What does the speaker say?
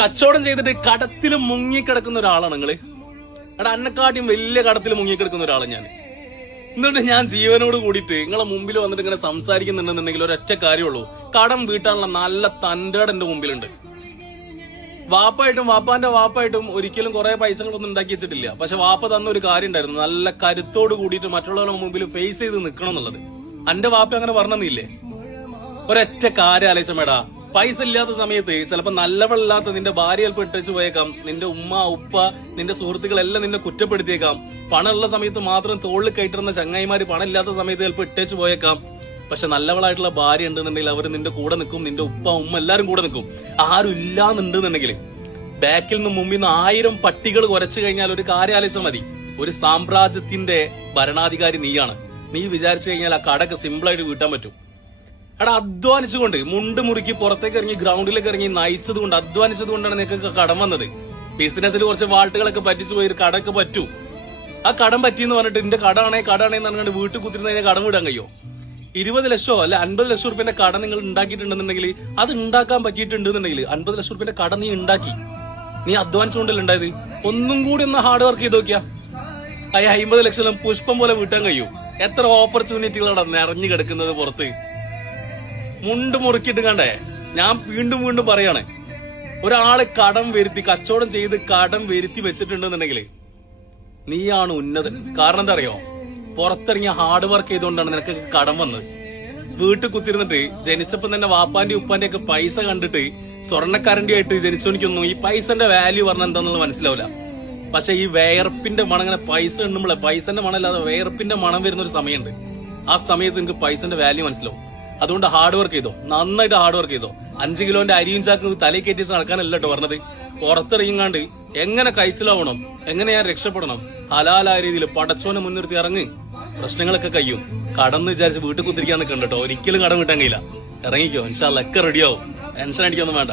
കച്ചവടം ചെയ്തിട്ട് കടത്തിൽ മുങ്ങിക്കിടക്കുന്ന ഒരാളാണ് നിങ്ങള്. എടാ അന്നെക്കാട്ടിയും വലിയ കടത്തിൽ മുങ്ങിക്കിടക്കുന്ന ഒരാളാണ് ഞാൻ. എന്നിട്ട് ഞാൻ ജീവനോട് കൂടിയിട്ട് നിങ്ങളെ മുമ്പിൽ വന്നിട്ട് ഇങ്ങനെ സംസാരിക്കുന്നുണ്ടെന്നുണ്ടെങ്കിൽ ഒരൊറ്റ കാര്യമുള്ളൂ, കടം വീട്ടാനുള്ള നല്ല തന്റേട് എന്റെ മുമ്പിലുണ്ട്. വാപ്പായിട്ടും വാപ്പാന്റെ വാപ്പായിട്ടും ഒരിക്കലും കുറെ പൈസകളൊന്നും ഉണ്ടാക്കി വെച്ചിട്ടില്ല. പക്ഷെ വാപ്പ തന്ന ഒരു കാര്യം ഉണ്ടായിരുന്നു, നല്ല കരുത്തോട് കൂടിയിട്ട് മറ്റുള്ളവരുടെ മുമ്പിൽ ഫേസ് ചെയ്ത് നിൽക്കണം എന്നുള്ളത്. എന്റെ വാപ്പ അങ്ങനെ പറഞ്ഞില്ലേ? ഒരൊറ്റ കാര്യം ആലോചിച്ചമേടാ, പൈസ ഇല്ലാത്ത സമയത്ത് ചിലപ്പോ നല്ലവളില്ലാത്ത നിന്റെ ഭാര്യ ചിലപ്പോൾ ഇട്ടേച്ച് പോയേക്കാം, നിന്റെ ഉമ്മ ഉപ്പ നിന്റെ സുഹൃത്തുക്കളെല്ലാം നിന്നെ കുറ്റപ്പെടുത്തിയേക്കാം. പണമുള്ള സമയത്ത് മാത്രം തോളിൽ കയറ്റുന്ന ചങ്ങായിമാര് പണം ഇല്ലാത്ത സമയത്ത് ചിലപ്പോൾ ഇട്ടേച്ച് പോയേക്കാം. പക്ഷെ നല്ലവളായിട്ടുള്ള ഭാര്യ ഉണ്ടെന്നുണ്ടെങ്കിൽ അവർ നിന്റെ കൂടെ നിൽക്കും, നിന്റെ ഉപ്പ ഉമ്മ എല്ലാരും കൂടെ നിൽക്കും. ആരും ഇല്ലാന്നുണ്ടെന്നുണ്ടെങ്കിൽ ബാക്കിൽ നിന്ന് മുമ്പിൽ നിന്ന് 1000 പട്ടികൾ കുരച്ചു കഴിഞ്ഞാൽ ഒരു കാര്യം ആലോചിച്ചാൽ മതി, ഒരു സാമ്രാജ്യത്തിന്റെ ഭരണാധികാരി നീയാണ്. നീ വിചാരിച്ചു കഴിഞ്ഞാൽ ആ കടക്ക് സിമ്പിളായിട്ട് വീട്ടാൻ പറ്റും. എടാ അധ്വാനിച്ചുകൊണ്ട് മുണ്ട് മുറുക്കി പുറത്തേക്ക് ഇറങ്ങി ഗ്രൗണ്ടിലേക്ക് ഇറങ്ങി നയിച്ചത് കൊണ്ട് അധ്വാനിച്ചത് കൊണ്ടാണ് നിങ്ങൾക്ക് കടം വന്നത്. ബിസിനസ്സിൽ കുറച്ച് വാൾട്ടുകളൊക്കെ പറ്റിച്ചു പോയി ഒരു കടക്ക് പറ്റൂ. ആ കടം പറ്റിയെന്ന് പറഞ്ഞിട്ട് എന്റെ കടാണേന്ന് പറഞ്ഞിട്ട് വീട്ടിൽ കുത്തിരുന്നതിനെ കടം വിടാൻ കഴിയോ? 20 ലക്ഷമോ അല്ലെ 50 ലക്ഷം റുപ്യന്റെ കടം നിങ്ങൾ ഉണ്ടാക്കിയിട്ടുണ്ടെന്നുണ്ടെങ്കിൽ, അത് ഉണ്ടാക്കാൻ പറ്റിയിട്ടുണ്ടെന്നുണ്ടെങ്കിൽ 50 ലക്ഷം റുപ്യന്റെ കടം നീ ഉണ്ടാക്കി, നീ അധ്വാനിച്ചുകൊണ്ടല്ലേ ഉണ്ടായത്. ഒന്നും കൂടി ഒന്ന് ഹാർഡ് വർക്ക് ചെയ്ത് നോക്കിയാ 50 ലക്ഷം പുഷ്പം പോലെ വീട്ടാൻ കഴിയും. എത്ര ഓപ്പർച്യൂണിറ്റികളാണ് നിറഞ്ഞു കിടക്കുന്നത് പുറത്ത്. മുണ്ട് മുറുക്കിയിട്ട് കണ്ടേ. ഞാൻ വീണ്ടും വീണ്ടും പറയാണ്, ഒരാള് കടം വരുത്തി കച്ചവടം ചെയ്ത് കടം വരുത്തി വെച്ചിട്ടുണ്ടെന്നുണ്ടെങ്കിൽ നീയാണ് ഉന്നതൻ. കാരണം എന്താ അറിയോ? പുറത്തിറങ്ങിയ ഹാർഡ് വർക്ക് ചെയ്തുകൊണ്ടാണ് നിനക്ക് കടം വന്നത്. വീട്ടിൽ കുത്തിരുന്നിട്ട് ജനിച്ചപ്പം തന്നെ വാപ്പാന്റെ ഉപ്പാന്റെ ഒക്കെ പൈസ കണ്ടിട്ട് സ്വർണ്ണക്കാരന്റെ ആയിട്ട് ജനിച്ചോനിക്കൊന്നും ഈ പൈസന്റെ വാല്യൂ പറഞ്ഞാൽ എന്താന്നുള്ളത് മനസ്സിലാവില്ല. പക്ഷെ ഈ വേർപ്പിന്റെ മണം ഇങ്ങനെ പൈസ എണ്ണുമ്പോളെ പൈസന്റെ മണം അല്ലാതെ വേർപ്പിന്റെ മണം വരുന്ന ഒരു സമയമുണ്ട്. ആ സമയത്ത് നിനക്ക് പൈസന്റെ വാല്യൂ മനസ്സിലാവും. അതുകൊണ്ട് ഹാർഡ് വർക്ക് ചെയ്തോ, നന്നായിട്ട് ഹാർഡ് വർക്ക് ചെയ്തോ. 5 കിലോന്റെ അരിയും ചാക്കും തലയിൽ കയറ്റി നടക്കാനല്ല കേട്ടോ പറഞ്ഞത്. പുറത്തിറങ്ങിങ്ങാണ്ട് എങ്ങനെ കഴിച്ചിലാവണം, എങ്ങനെ ഞാൻ രക്ഷപ്പെടണം, ഹലാലായ രീതിയിൽ പടച്ചോനെ മുൻനിർത്തി ഇറങ്ങി, പ്രശ്നങ്ങളൊക്കെ കഴിയും. കടന്ന് വിചാരിച്ച് വീട്ടിൽ കുത്തിരിക്കാൻ നിൽക്കണ്ട കേട്ടോ. ഒരിക്കലും കടം വിട്ടാൻ കഴിയില്ല. ഇറങ്ങിക്കോ, ഇൻഷാ അല്ലാഹ് ഒക്കെ റെഡിയാവും. ടെൻഷൻ അടിക്കൊന്നും വേണ്ട.